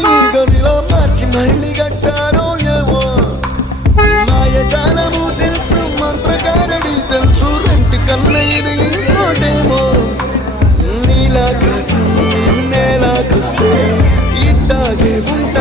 తుడిచి గదిలో మార్చి మళ్ళీ కట్టారో ఏమో మాయజాలము తెలుసు మంత్రకారడి తెలుసు రెంటి కన్న ఇది ఇంకోటేమో నీలాకాశం నేలాకొస్తే ఇట్టాగే ఉంటా